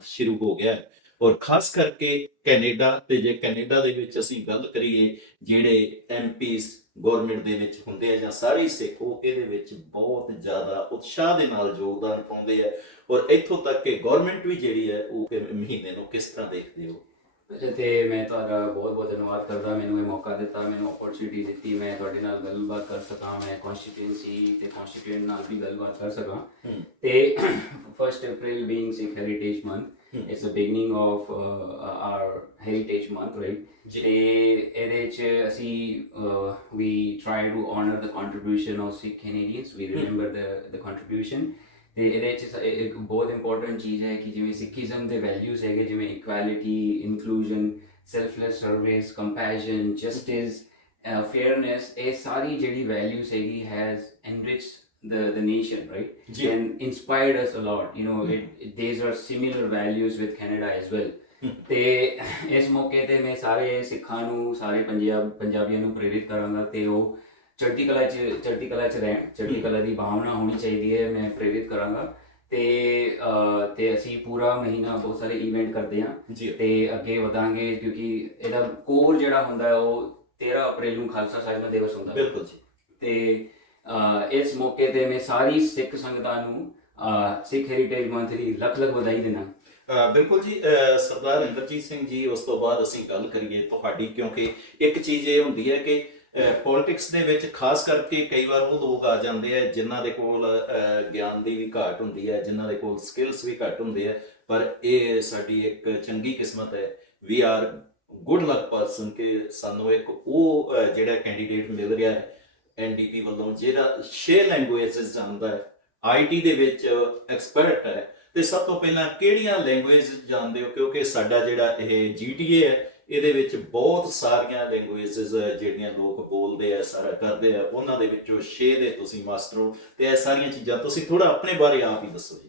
Month ਸ਼ੁਰੂ ਹੋ ਗਿਆ ਹੈ। ਔਰ ਖਾਸ ਕਰਕੇ ਕੈਨੇਡਾ, ਤੇ ਜੇ ਕੈਨੇਡਾ ਦੇ ਵਿੱਚ ਅਸੀਂ ਗੱਲ ਕਰੀਏ, ਜਿਹੜੇ ਐਮਪੀਸ ਗੌਰਮੈਂਟ ਦੇ ਵਿੱਚ ਹੁੰਦੇ ਆ ਜਾਂ ਸਾਰੇ ਸਿੱਖ, ਉਹ ਇਹਦੇ ਵਿੱਚ ਬਹੁਤ ਜ਼ਿਆਦਾ ਉਤਸ਼ਾਹ ਦੇ ਨਾਲ ਯੋਗਦਾਨ ਪਾਉਂਦੇ ਆ। ਔਰ ਇੱਥੋਂ ਤੱਕ ਕਿ ਗੌਰਮੈਂਟ ਵੀ ਜਿਹੜੀ ਹੈ ਉਹ ਮਹੀਨੇ ਨੂੰ ਕਿਸ ਤਰ੍ਹਾਂ ਦੇਖਦੇ ਹੋ? ਪਹਿਲੇ ਤੇ ਮੈਂ ਤੁਹਾਡਾ ਬਹੁਤ ਬਹੁਤ ਧੰਨਵਾਦ ਕਰਦਾ, ਮੈਨੂੰ ਇਹ ਮੌਕਾ ਦਿੱਤਾ, ਮੈਨੂੰ ਓਪਰਚੁਨਿਟੀ ਦਿੱਤੀ, ਮੈਂ ਤੁਹਾਡੇ ਨਾਲ ਗੱਲਬਾਤ ਕਰ ਸਕਾਂ, ਮੈਂ ਕਨਸਟੀਟੂਐਂਸੀ ਤੇ ਕਨਸਟੀਟੂਐਂਟ ਨਾਲ ਵੀ ਗੱਲਬਾਤ ਕਰ ਸਕਾਂ। ਤੇ 1 April being Sikh Heritage Month, it's the beginning of our heritage month, right? ਤੇ ਇਹਦੇ 'ਚ ਅਸੀਂ we try to honor the contribution of Sikh Canadians, we remember the contribution। ਤੇ ਇਹਦੇ 'ਚ ਇੱਕ ਬਹੁਤ ਇੰਪੋਰਟੈਂਟ ਚੀਜ਼ ਹੈ ਕਿ ਜਿਵੇਂ ਸਿੱਖੀਜ਼ਮ ਦੇ ਵੈਲਿਊਜ਼ ਹੈਗੇ, ਜਿਵੇਂ equality, inclusion, selfless service, compassion, justice, fairness, ਇਹ ਸਾਰੀ ਜਿਹੜੀ ਵੈਲਿਊਜ਼ ਹੈਗੀ has enriched the nation, right? And inspired us a lot, you know, these are similar values with Canada as well। ਤੇ ਇਸ ਮੌਕੇ ਤੇ ਮੈਂ ਸਾਰੇ ਸਿੱਖਾਂ ਨੂੰ, ਸਾਰੇ ਪੰਜਾਬੀਆਂ ਨੂੰ ਪ੍ਰੇਰਿਤ ਕਰਾਂਗਾ ਤੇ ਉਹ ਚੜ੍ਹਦੀ ਕਲਾ 'ਚ ਰਹਿਣ, ਚੜ੍ਹਦੀ ਕਲਾ ਦੀ ਭਾਵਨਾ ਹੋਣੀ ਚਾਹੀਦੀ ਹੈ, ਮੈਂ ਪ੍ਰੇਰਿਤ ਕਰਾਂਗਾ। ਤੇ ਅਸੀਂ ਪੂਰਾ ਮਹੀਨਾ ਬਹੁਤ ਸਾਰੇ ਇਵੈਂਟ ਕਰਦੇ ਹਾਂ ਤੇ ਅੱਗੇ ਵਧਾਂਗੇ, ਕਿਉਂਕਿ ਇਹਦਾ ਕੋਰ ਜਿਹੜਾ ਹੁੰਦਾ ਉਹ 13 ਅਪ੍ਰੈਲ ਨੂੰ ਖਾਲਸਾ ਸਾਹਿਬ ਦਿਵਸ ਹੁੰਦਾ। ਬਿਲਕੁਲ ਜੀ। ਤੇ ਇਸ ਮੌਕੇ ਤੇ ਮੈਂ ਸਾਰੀ ਸਿੱਖ ਸੰਗਤਾਂ ਨੂੰ ਸਿੱਖ ਹੈਰੀਟੇਜ ਮੰਥ ਦੀ ਲੱਖ ਲੱਖ ਵਧਾਈ ਦਿੰਦਾ। ਬਿਲਕੁਲ ਜੀ। ਸਰਦਾਰ ਇੰਦਰਜੀਤ ਸਿੰਘ ਜੀ, ਉਸ ਤੋਂ ਬਾਅਦ ਅਸੀਂ ਗੱਲ ਕਰੀਏ ਤੁਹਾਡੀ, ਕਿਉਂਕਿ ਇੱਕ ਚੀਜ਼ ਇਹ ਹੁੰਦੀ ਹੈ ਕਿ ਪੋਲਿਟਿਕਸ ਦੇ ਵਿੱਚ ਖਾਸ ਕਰਕੇ ਕਈ ਵਾਰ ਉਹ ਲੋਕ ਆ ਜਾਂਦੇ ਆ ਜਿਨ੍ਹਾਂ ਦੇ ਕੋਲ ਗਿਆਨ ਦੀ ਵੀ ਘਾਟ ਹੁੰਦੀ ਹੈ, ਜਿਨ੍ਹਾਂ ਦੇ ਕੋਲ ਸਕਿੱਲਸ ਵੀ ਘੱਟ ਹੁੰਦੇ ਆ, ਪਰ ਇਹ ਸਾਡੀ ਇੱਕ ਚੰਗੀ ਕਿਸਮਤ ਹੈ, we are good luck person ਕਿ ਸਾਨੂੰ ਇੱਕ ਉਹ ਜਿਹੜਾ ਕੈਂਡੀਡੇਟ ਮਿਲ ਰਿਹਾ ਹੈ NDP ਵੱਲੋਂ, ਜਿਹੜਾ 6 ਲੈਂਗੁਏਜਸ ਜਾਣਦਾ ਹੈ, IT ਦੇ ਵਿੱਚ ਐਕਸਪਰਟ ਹੈ। ਤੇ ਸਭ ਤੋਂ ਪਹਿਲਾਂ ਕਿਹੜੀਆਂ ਲੈਂਗੁਏਜ ਜਾਣਦੇ ਹੋ? ਕਿਉਂਕਿ ਸਾਡਾ ਜਿਹੜਾ ਇਹ GTA ਹੈ, ਇਹਦੇ ਵਿੱਚ ਬਹੁਤ ਸਾਰੀਆਂ ਲੈਂਗੁਏਜਸ ਜਿਹੜੀਆਂ ਲੋਕ ਬੋਲਦੇ ਆ, ਸਾਰਾ ਕਰਦੇ ਆ, ਉਹਨਾਂ ਦੇ ਵਿੱਚੋਂ 6 ਦੇ ਤੁਸੀਂ ਮਾਸਟਰ ਹੋ। ਤੇ ਇਹ ਸਾਰੀਆਂ ਚੀਜ਼ਾਂ ਤੁਸੀਂ ਥੋੜਾ ਆਪਣੇ ਬਾਰੇ ਆਪ ਹੀ ਦੱਸੋ ਜੀ।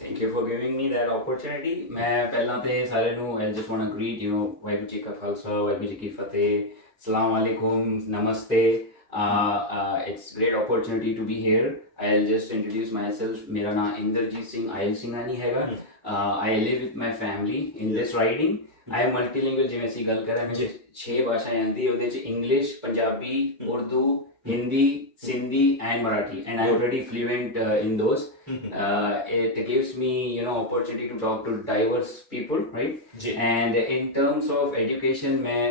Thank you for giving me that opportunity। ਮੈਂ ਪਹਿਲਾਂ ਤੇ ਸਾਰਿਆਂ ਨੂੰ I just want to greet, you know, Waheguru ji ਕਾ ਖਾਲਸਾ, ਵਾਹਿਗੁਰੂ ਜੀ ਕੀ ਫਤਿਹ, ਸਲਾਮ ਅਲੈਕੁਮ, ਨਮਸਤੇ। It's great opportunity to be here। I'll just introduce myself। ਮੇਰਾ ਨਾਮ ਇੰਦਰਜੀਤ ਸਿੰਘ ਆਇਲ ਸਿੰਘਾਨੀ ਹੈਗਾ। I live with my family in this riding। I am multilingual, ਜਿਵੇਂ ਅਸੀਂ ਗੱਲ ਕਰ ਰਹੇ ਹਾਂ, 6 ਭਾਸ਼ਾ ਆਉਂਦੀ, ਉਹਦੇ 'ਚ English, Punjabi, Urdu, Hindi, Sindhi and Marathi, and I'm already fluent in those। It gives me, you know, opportunity to talk to diverse people, right? And in terms of education, मैं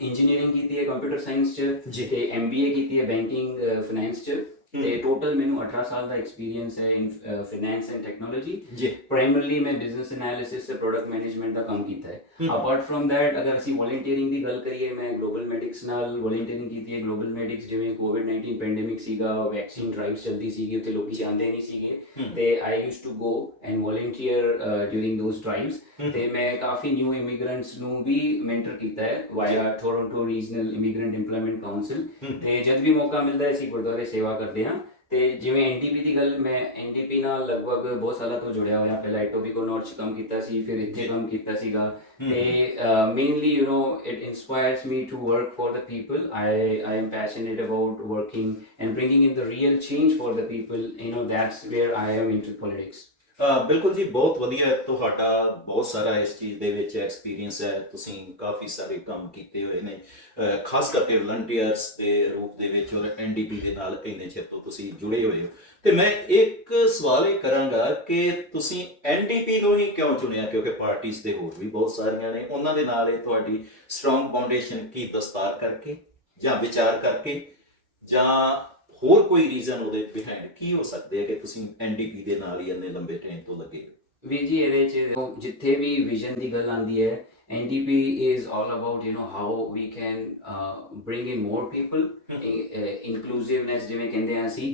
engineering ਕੀਤੀ ਹੈ computer science 'ਚ, ਤੇ MBA ਕੀਤੀ ਹੈ banking finance 'ਚ, ਤੇ total ਮੈਨੂੰ 18 ਸਾਲ ਦਾ ਐਕਸਪੀਰੀਅੰਸ ਹੈ ਇਨ ਫਾਈਨੈਂਸ ਐਂਡ ਟੈਕਨੋਲੋਜੀ। ਪ੍ਰਾਇਮਰਲੀ ਮੈਂ ਬਿਜ਼ਨਸ ਐਨਾਲਿਸਿਸ ਤੇ ਪ੍ਰੋਡਕਟ ਮੈਨੇਜਮੈਂਟ ਦਾ ਕੰਮ ਕੀਤਾ ਹੈ। ਅਪਾਰਟ ਫਰੋਮ ਦੈਟ, ਅਗਰ ਅਸੀਂ ਵੋਲੰਟੀਅਰਿੰਗ ਦੀ ਗੱਲ ਕਰੀਏ, ਮੈਂ ਗਲੋਬਲ ਮੈਡਿਕਸ ਨਾਲ ਵੋਲੰਟੀਅਰਿੰਗ ਕੀਤੀ ਹੈ। ਗਲੋਬਲ ਮੈਡਿਕਸ ਜਿਵੇਂ COVID-19 ਪੈਂਡੇਮਿਕ ਸੀਗਾ, ਵੈਕਸੀਨ ਡਰਾਈਵਸ ਚੱਲਦੀ ਸੀਗੀ, ਉੱਥੇ ਲੋਕੀ ਜਾਂਦੇ ਨਹੀਂ ਸੀਗੇ, ਤੇ I used to go and volunteer during those drives. ਤੇ ਮੈਂ ਕਾਫੀ ਨਿਊ ਇਮੀਗ੍ਰੈਂਟਸ ਨੂੰ ਵੀ ਮੈਂਟਰ ਕੀਤਾ ਹੈ via Toronto regional immigrant employment council. ਤੇ ਜਦ ਵੀ ਮੌਕਾ ਮਿਲਦਾ ਅਸੀਂ ਗੁਰਦੁਆਰੇ ਸੇਵਾ ਕਰਦੇ ਹਾਂ। ਤੇ ਜਿਵੇਂ NDP ਦੀ ਗੱਲ, ਮੈਂ NDP ਨਾਲ ਲਗਭਗ ਬਹੁਤ ਸਾਲਾਂ ਤੋਂ ਜੁੜਿਆ ਹੋਇਆ। ਪਹਿਲਾਂ ਐਟੋਬੀਕੋ ਨਾਰਥ 'ਚ ਕੰਮ ਕੀਤਾ ਸੀ, ਫਿਰ ਇੱਥੇ ਕੰਮ ਕੀਤਾ ਸੀਗਾ। ਤੇ mainly, you know, it inspires me to work for the people. I am passionate about working and bringing in the real change for the people, you know, that's where I am into politics। ਬਿਲਕੁਲ ਜੀ, ਬਹੁਤ ਵਧੀਆ। ਤੁਹਾਡਾ ਬਹੁਤ ਸਾਰਾ ਇਸ ਚੀਜ਼ ਦੇ ਵਿੱਚ ਐਕਸਪੀਰੀਅੰਸ ਹੈ, ਤੁਸੀਂ ਕਾਫੀ ਸਾਰੇ ਕੰਮ ਕੀਤੇ ਹੋਏ ਨੇ, ਖਾਸ ਕਰਕੇ ਵਲੰਟੀਅਰਸ ਦੇ ਰੂਪ ਦੇ ਵਿੱਚ, ਔਰ NDP ਦੇ ਨਾਲ ਇੰਨੇ ਚਿਰ ਤੋਂ ਤੁਸੀਂ ਜੁੜੇ ਹੋਏ ਹੋ। ਤੇ ਮੈਂ ਇੱਕ ਸਵਾਲ ਇਹ ਕਰਾਂਗਾ ਕਿ ਤੁਸੀਂ NDP ਨੂੰ ਹੀ ਕਿਉਂ ਚੁਣਿਆ? ਕਿਉਂਕਿ ਪਾਰਟੀਆਂ ਦੇ ਹੋਰ ਵੀ ਬਹੁਤ ਸਾਰੀਆਂ ਨੇ, ਉਹਨਾਂ ਦੇ ਨਾਲ ਇਹ ਤੁਹਾਡੀ ਸਟਰੋਂਗ ਫਾਊਂਡੇਸ਼ਨ ਕੀ ਦਸਤਾਰ ਕਰਕੇ ਜਾਂ ਵਿਚਾਰ ਕਰਕੇ, ਜਾਂ ਹੋਰ ਕੋਈ ਰੀਜ਼ਨ ਉਹਦੇ ਬਿਹਾਈਂਡ ਕੀ ਹੋ ਸਕਦੇ ਹੈ ਕਿ ਤੁਸੀਂ NDP ਦੇ ਨਾਲ ਹੀ ਇੰਨੇ ਲੰਬੇ ਟਾਈਮ ਤੋਂ ਲੱਗੇ? ਵੀਰ ਜੀ, ਇਹਦੇ 'ਚ ਜਿੱਥੇ ਵੀ ਵਿਜ਼ਨ ਦੀ ਗੱਲ ਆਉਂਦੀ ਹੈ, NDP is all about, you know, how we can bring in more people, inclusiveness ਜਿਵੇਂ ਕਹਿੰਦੇ ਹਾਂ ਅਸੀਂ,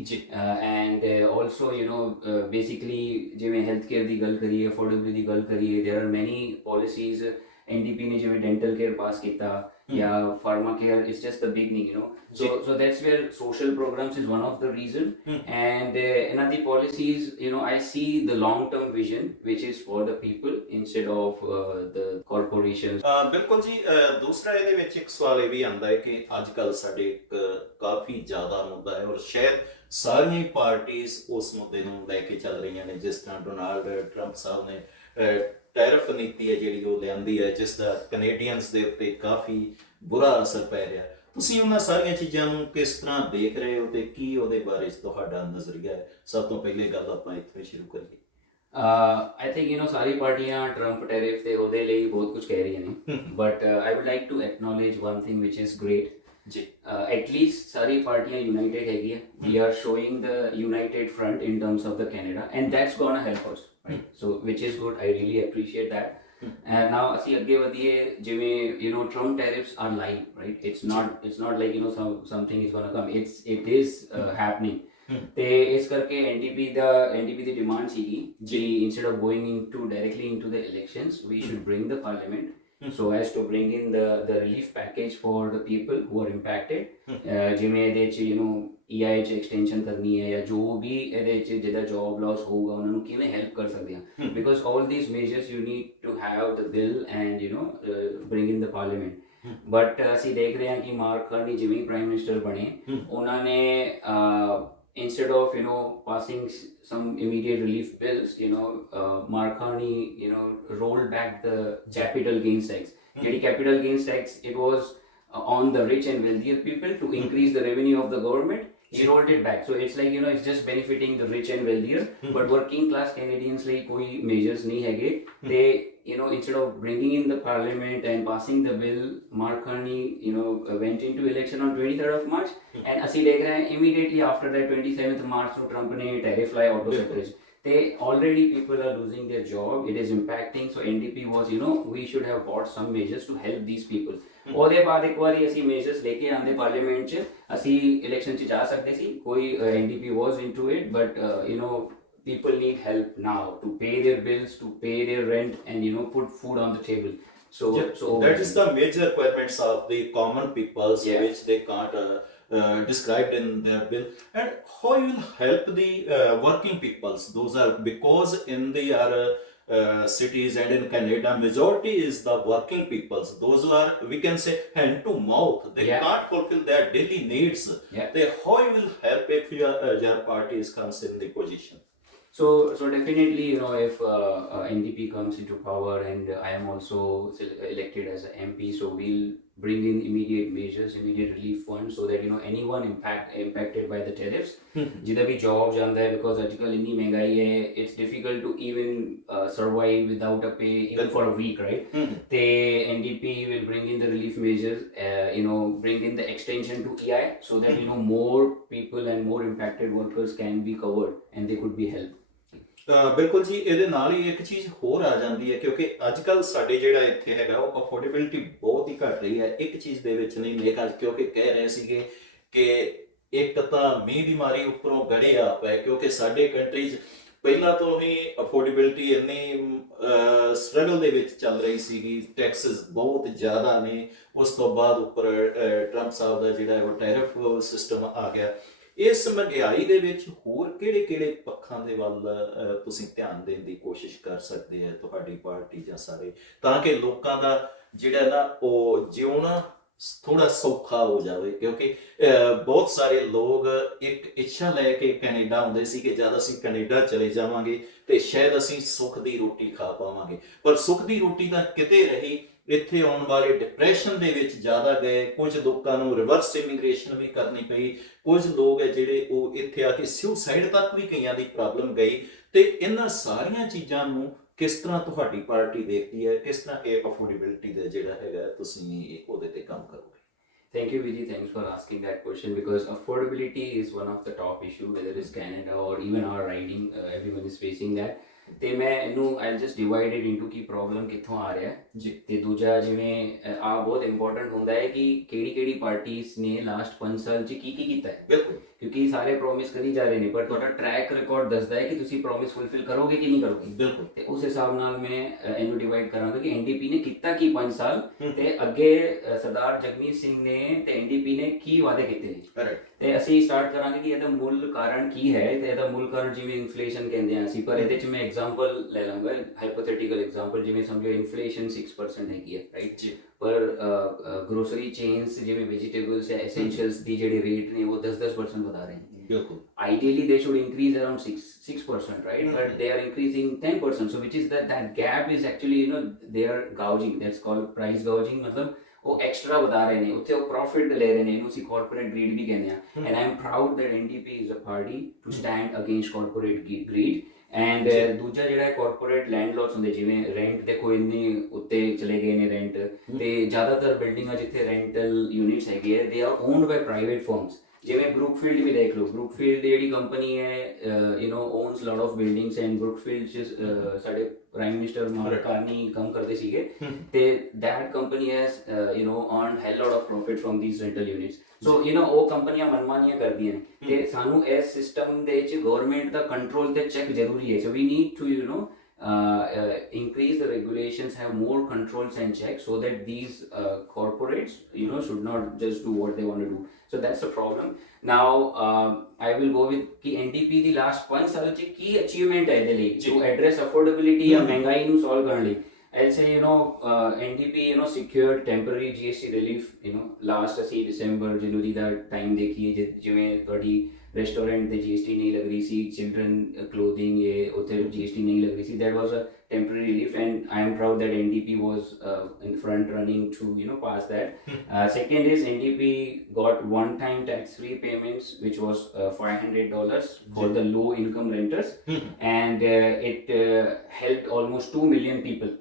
and also, you know, basically ਜਿਵੇਂ ਹੈਲਥ ਕੇਅਰ ਦੀ ਗੱਲ ਕਰੀਏ, ਅਫੋਰਡੇਬਿਲਿਟੀ ਦੀ ਗੱਲ ਕਰੀਏ, there are many policies। NDP ਨੇ ਜਿਵੇਂ ਡੈਂਟਲ ਕੇਅਰ ਪਾਸ ਕੀਤਾ, ਜਾਂ pharma care, it's just the beginning, you know। So that's where social programs is one of the reason। And ਇਹਨਾਂ ਦੀ policies, you know, I see the long term vision which is for the people instead of the corporations। ਬਿਲਕੁਲ ਜੀ। ਦੂਸਰਾ ਇਹਦੇ ਵਿੱਚ ਇੱਕ ਸਵਾਲ ਇਹ ਵੀ ਆਉਂਦਾ ਹੈ ਕਿ ਅੱਜ ਕੱਲ੍ਹ ਸਾਡੇ ਇੱਕ ਕਾਫੀ ਜ਼ਿਆਦਾ ਮੁੱਦਾ ਹੈ, ਔਰ ਸ਼ਾਇਦ ਸਾਰੀਆਂ ਪਾਰਟੀਆਂ ਉਸ ਮੁੱਦੇ ਨੂੰ ਲੈ ਕੇ ਚੱਲ ਰਹੀਆਂ ਨੇ। ਜਿਸ ਤਰ੍ਹਾਂ ਡੋਨਾਲਡ ਟਰੰਪ ਸਾਹਿਬ ਨੇ ਟੈਰਿਫ ਨੀਤੀ ਹੈ ਜਿਹੜੀ ਉਹ ਲਿਆਂਦੀ ਹੈ, ਜਿਸ ਦਾ ਕੈਨੇਡੀਅਨਸ ਦੇ ਉੱਤੇ ਕਾਫੀ ਬੁਰਾ ਅਸਰ ਪੈ ਰਿਹਾ, ਤੁਸੀਂ ਉਹਨਾਂ ਸਾਰੀਆਂ ਚੀਜ਼ਾਂ ਨੂੰ ਕਿਸ ਤਰ੍ਹਾਂ ਦੇਖ ਰਹੇ ਹੋ ਤੇ ਕੀ ਉਹਦੇ ਬਾਰੇ 'ਚ ਤੁਹਾਡਾ ਨਜ਼ਰੀਆ ਹੈ? ਸਭ ਤੋਂ ਪਹਿਲੇ ਗੱਲ ਆਪਾਂ ਇੱਥੇ ਸ਼ੁਰੂ ਕਰੀਏ। I think ਸਾਰੀ ਪਾਰਟੀਆਂ ਟਰੰਪ ਟੈਰਿਫ ਤੇ ਉਹਦੇ ਲਈ ਬਹੁਤ ਕੁਝ ਕਹਿ ਰਹੀਆਂ ਨੇ, but I would like to acknowledge one thing which is great. ਜੀ At least ਸਾਰੀ ਪਾਰਟੀਆਂ united ਹੈਗੀ ਹੈ. We are showing the united front in terms of the Canada, and that's gonna help us, right? So which is good. I really appreciate that. And now ਅਸੀਂ ਅੱਗੇ ਵਧੀਏ, ਜਿਵੇਂ Trump tariffs are live, right? It's not like something is gonna come. It is happening. ਤੇ ਇਸ ਕਰਕੇ NDP ਦੀ demand ਸੀਗੀ ਜੀ, instead of going directly into the elections, we should bring the parliament so as to bring in the relief package for the people who are impacted. ਜਿਵੇਂ ਇਹਦੇ 'ਚ EI 'ਚ extension ਕਰਨੀ ਹੈ, ਜਾਂ ਜੋ ਵੀ ਇਹਦੇ 'ਚ ਜਿਹਦਾ ਜੌਬ ਲਾਸ ਹੋਊਗਾ ਉਹਨਾਂ ਨੂੰ ਕਿਵੇਂ ਹੈਲਪ ਕਰ ਸਕਦੇ ਹਾਂ, because all these measures you need to have the bill and bring in the parliament. But ਅਸੀਂ ਦੇਖ ਰਹੇ ਹਾਂ ਕਿ ਮਾਰਕ ਕਾਰਨੀ ਜਿਵੇਂ ਪ੍ਰਾਈਮ ਮਿਨਿਸਟਰ ਬਣੇ, ਉਹਨਾਂ ਨੇ instead of passing some immediate relief bills, Mark Carney rolled back the capital gains tax. Capital gains tax, it was on the rich and wealthier people to increase the revenue of the government. He rolled it back, so it's like it's just benefiting the rich and wealthier, but working class Canadians like koi measures nahi hage. They instead of bringing in the parliament and passing the bill, Mark Carney went into election on 23rd of March, and asi dekh rahe hain immediately after that 27th March no Trump ne tariff laye auto sectors. They already people are losing their job. It is impacting. So NDP was we should have bought some measures to help these people. ਉਹਦੇ ਬਾਅਦ ਇੱਕ ਵਾਰੀ ਅਸੀਂ measures ਲੈ ਕੇ ਆਂਦੇ parliament 'ਚ, ਅਸੀਂ election 'ਚ ਜਾ ਸਕਦੇ ਸੀ, ਕੋਈ NDP was into it, but people need help now to pay their bills, to pay their rent, and put food on the table. So that is the major requirements of the common peoples, Yeah. which they can't described in their bill. And how you will help the working peoples? Those are because in the cities and in Canada, majority is the working peoples. Those who are, we can say, hand to mouth. They Yeah. can't fulfill their daily needs. Yeah. They, how you will help if your party is comes in the position? So definitely, if NDP comes into power and I am also elected as an MP, so we'll bring in immediate measures, immediate relief funds, so that anyone impacted by the tariffs, jida bhi job janda hai, because ajkal inni mehengai hai, it's difficult to even survive without a pay even for a week, right? The NDP will bring in the relief measures, bring in the extension to EI, so that more people and more impacted workers can be covered and they could be helped. ਬਿਲਕੁਲ ਜੀ, ਇਹਦੇ ਨਾਲ ਹੀ ਇੱਕ ਚੀਜ਼ ਹੋਰ ਆ ਜਾਂਦੀ ਹੈ, ਕਿਉਂਕਿ ਅੱਜ ਕੱਲ ਸਾਡੇ ਜਿਹੜਾ ਇੱਥੇ ਹੈਗਾ ਉਹ ਅਫੋਰਡੇਬਿਲਟੀ ਬਹੁਤ ਹੀ ਘਟ ਰਹੀ ਹੈ ਇੱਕ ਚੀਜ਼ ਦੇ ਵਿੱਚ ਨਹੀਂ ਮੇਕਾ, ਕਿਉਂਕਿ ਕਹਿ ਰਹੇ ਸੀਗੇ ਕਿ ਇੱਕ ਤਾਂ ਮੀਂਹ ਦੀ ਮਾਰੀ ਉੱਪਰੋਂ ਗੜੇ ਆ ਪਏ, ਕਿਉਂਕਿ ਸਾਡੇ ਕੰਟਰੀ 'ਚ ਪਹਿਲਾਂ ਤੋਂ ਹੀ ਅਫੋਰਡੇਬਿਲਟੀ ਇੰਨੀ ਸਟਰਗਲ ਦੇ ਵਿੱਚ ਚੱਲ ਰਹੀ ਸੀਗੀ, ਟੈਕਸਿਸ ਬਹੁਤ ਜ਼ਿਆਦਾ ਨੇ, ਉਸ ਤੋਂ ਬਾਅਦ ਉੱਪਰ ਟਰੰਪ ਸਾਹਿਬ ਦਾ ਜਿਹੜਾ ਉਹ ਟੈਰਿਫ ਸਿਸਟਮ ਆ ਗਿਆ। ਇਸ ਮਹਿੰਗਾਈ ਦੇ ਵਿੱਚ ਹੋਰ ਕਿਹੜੇ ਪੱਖਾਂ ਦੇ ਵੱਲ ਤੁਸੀਂ ਧਿਆਨ ਦੇਣ ਦੀ ਕੋਸ਼ਿਸ਼ ਕਰ ਸਕਦੇ ਆ ਤੁਹਾਡੀ ਪਾਰਟੀ ਜਾਂ ਸਾਰੇ, ਤਾਂ ਕਿ ਲੋਕਾਂ ਦਾ ਜਿਹੜਾ ਨਾ ਉਹ ਜਿਉਣਾ ਥੋੜਾ ਸੌਖਾ ਹੋ ਜਾਵੇ? ਕਿਉਂਕਿ ਬਹੁਤ ਸਾਰੇ ਲੋਕ ਇੱਕ ਇੱਛਾ ਲੈ ਕੇ ਕੈਨੇਡਾ ਆਉਂਦੇ ਸੀ ਕਿ ਜਦ ਅਸੀਂ ਕੈਨੇਡਾ ਚਲੇ ਜਾਵਾਂਗੇ ਤੇ ਸ਼ਾਇਦ ਅਸੀਂ ਸੁੱਖ ਦੀ ਰੋਟੀ ਖਾ ਪਾਵਾਂਗੇ, ਪਰ ਸੁੱਖ ਦੀ ਰੋਟੀ ਤਾਂ ਕਿਤੇ ਰਹੀ, ਇੱਥੇ ਆਉਣ ਵਾਲੇ ਡਿਪਰੈਸ਼ਨ ਦੇ ਵਿੱਚ ਜ਼ਿਆਦਾ ਗਏ, ਕੁਝ ਲੋਕਾਂ ਨੂੰ ਰਿਵਰਸ ਇਮੀਗ੍ਰੇਸ਼ਨ ਵੀ ਕਰਨੀ ਪਈ, ਕੁਝ ਲੋਕ ਹੈ ਜਿਹੜੇ ਉਹ ਇੱਥੇ ਆ ਕੇ ਸੁਸਾਈਡ ਤੱਕ ਵੀ ਕਈਆਂ ਦੀ ਪ੍ਰੋਬਲਮ ਗਈ। ਤੇ ਇਹਨਾਂ ਸਾਰੀਆਂ ਚੀਜ਼ਾਂ ਨੂੰ ਕਿਸ ਤਰ੍ਹਾਂ ਤੁਹਾਡੀ ਪਾਰਟੀ ਦੇਖਦੀ ਹੈ, ਕਿਸ ਤਰ੍ਹਾਂ ਇਹ ਅਫੋਰਡੇਬਿਲਟੀ ਦਾ ਜਿਹੜਾ ਹੈਗਾ ਤੁਸੀਂ ਉਹਦੇ ਤੇ ਕੰਮ ਕਰੋਗੇ? Thank you, Vijay. Thanks for asking that question, because affordability is one of the top issue, whether it's Canada or even our riding, everyone is facing that. ਤੇ ਮੈਂ ਇਹਨੂੰ I'll just divide it into ਕਿ problem ਕਿੱਥੋਂ ਆ ਰਿਹਾ ਜੀ, ਤੇ ਦੂਜਾ ਜਿਵੇਂ ਆ ਬਹੁਤ ਇੰਪੋਰਟੈਂਟ ਹੁੰਦਾ ਹੈ ਕਿ ਕਿਹੜੀ ਪਾਰਟੀਆਂ ਨੇ ਲਾਸਟ 5 ਸਾਲ 'ਚ ਕੀ ਕੀਤਾ ਹੈ। ਬਿਲਕੁਲ, ਕਿਉਂਕਿ ਸਾਰੇ ਪ੍ਰੋਮਿਸ ਕਰੀ ਜਾ ਰਹੇ ਨੇ, ਪਰ ਤੁਹਾਡਾ ਟਰੈਕ ਰਿਕਾਰਡ ਦੱਸਦਾ ਹੈ ਕਿ ਤੁਸੀਂ ਪ੍ਰੋਮਿਸ ਫੁਲਫਿਲ ਕਰੋਗੇ ਕਿ ਨਹੀਂ ਕਰੋਗੇ। ਬਿਲਕੁਲ, ਤੇ ਉਸ ਹਿਸਾਬ ਨਾਲ ਮੈਂ ਇਹਨੂੰ ਡਿਵਾਈਡ ਕਰਾਂਗਾ ਕਿ NDP ਨੇ ਕੀਤਾ ਕੀ 5 ਸਾਲ, ਤੇ ਅੱਗੇ ਸਰਦਾਰ ਜਗਮੀਤ ਸਿੰਘ ਨੇ ਤੇ NDP ਨੇ ਕੀ ਵਾਅਦੇ ਕੀਤੇ ਨੇ। ਤੇ ਅਸੀਂ ਸਟਾਰਟ ਕਰਾਂਗੇ ਕਿ ਇਹਦਾ ਮੁੱਲ ਕਾਰਨ ਕੀ ਹੈ, ਤੇ ਇਹਦਾ ਮੁੱਲ ਕਾਰਨ ਜਿਵੇਂ ਇਨਫਲੇਸ਼ਨ ਕਹਿੰਦੇ ਆ ਅਸੀਂ, ਪਰ ਇਹਦੇ 'ਚ ਮੈਂ ਐਗਜ਼ਾਮਪਲ ਲੈ ਲਾਂਗਾ, ਹਾਈਪੋਥੈਟੀਕਲ ਐਗਜ਼ਾਮਪਲ, ਜਿਵੇਂ ਸਮਝੋ ਇਨਫਲੇਸ਼ਨ 6% ਹੈਗੀ ਹੈ, ਰਾਈਟ ਜੀ, ਪਰ ਗਰੋਸਰੀ ਚੇਨਸ ਜਿਵੇਂ ਵੈਜੀਟੇਬਲਸ ਜਾਂ ਐਸੈਂਸ਼ੀਅਲਸ ਦੀ ਜਿਹੜੇ ਰੇਟ ਨੇ ਉਹ 10% ਵਧਾ ਰਹੇ ਨੇ, ਬਿਲਕੁਲ Ideally they should increase around 6%, right? But they are increasing 10%, so which is that gap is actually, you know, they are gouging. That's called price gouging. मतलब वो extra बता रहे ने, उत्थे वो profit ले रहे ने, इन्हों सी corporate greed भी कहने हैं. And I'm proud that NDP is a party to stand against corporate greed. And ਦੂਜਾ ਜਿਹੜਾ ਕਾਰਪੋਰੇਟ ਲੈਂਡਲੋਰਡਸ ਹੁੰਦੇ ਜਿਵੇਂ ਰੈਂਟ ਦੇਖੋ ਇੰਨੇ ਉੱਤੇ ਚਲੇ ਗਏ ਨੇ ਰੈਂਟ ਤੇ ਜ਼ਿਆਦਾਤਰ ਬਿਲਡਿੰਗਾਂ ਜਿੱਥੇ ਰੈਂਟਲ ਯੂਨਿਟਸ ਹੈਗੇ ਆ they are owned by private firms ਜਿਵੇਂ ਬਰੁਕਫੀਲਡ ਵੀ ਦੇਖ ਲਓ ਬਰੁਕਫੀਲਡ ਦੀ ਜਿਹੜੀ ਕੰਪਨੀ ਹੈ you know owns lot of buildings and Brookfield ਚ ਸਾਡੇ ਪ੍ਰਾਈਮ ਮਿਨਿਸਟਰ ਮਾਰਕ ਕਾਰਨੀ ਕੰਮ ਕਰਦੇ ਸੀਗੇ ਤੇ that company has you know earned hell lot of profit from these rental units so you know ਉਹ ਕੰਪਨੀਆਂ ਮਨਮਾਨੀਆਂ ਕਰਦੀਆਂ ਨੇ ਤੇ ਸਾਨੂੰ ਇਸ ਸਿਸਟਮ ਦੇ ਵਿੱਚ ਗਵਰਨਮੈਂਟ ਦਾ ਕੰਟਰੋਲ ਤੇ ਚੈੱਕ ਜ਼ਰੂਰੀ ਹੈ so we need to you know increase the regulations, have more controls and checks so that these corporates you know should not just do what they want to do. So that's the problem. Now I will go with ki NDP the last point साल च की achievement है ਇਹਦੇ ਲਈ to address affordability या महंगाई ਨੂੰ solve ਕਰਨ ਲਈ. I'll say you know NDP you know secured temporary GST relief you know last ਅਸੀਂ December January ਦਾ time ਦੇਖੀਏ ਜਿਵੇਂ ਤੁਹਾਡੀ restaurant ਤੇ GST ਨਹੀਂ ਲੱਗ ਰਹੀ ਸੀ children clothing ਇਹ ਉੱਥੇ GST ਨਹੀਂ ਲੱਗ ਰਹੀ ਸੀ that was a temporary relief and I am proud that NDP was in front running to you know pass that. Second is NDP got one time tax free payments which was $500 for the low income renters and it helped almost 2 million people.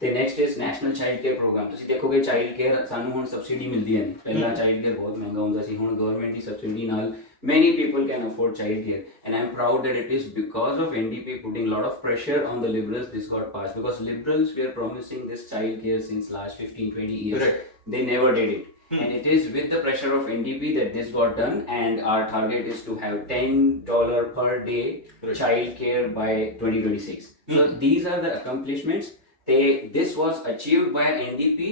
ਤੇ next is national child care programme ਤੁਸੀਂ ਦੇਖੋਗੇ child care ਸਾਨੂੰ ਹੁਣ subsidy ਮਿਲਦੀ ਹੈ ਪਹਿਲਾਂ child care ਬਹੁਤ ਮਹਿੰਗਾ ਹੁੰਦਾ ਸੀ ਹੁਣ ਗਵਰਨਮੈਂਟ ਦੀ ਸਬਸਿਡੀ ਨਾਲ many people can afford child care and I'm proud that it is because of NDP putting a lot of pressure on the liberals this got passed because liberals were promising this child care since last 15-20 years. Correct. They never did it and it is with the pressure of NDP that this got done and our target is to have $10 per day child care by 2026. So these are the accomplishments. This was achieved by NDP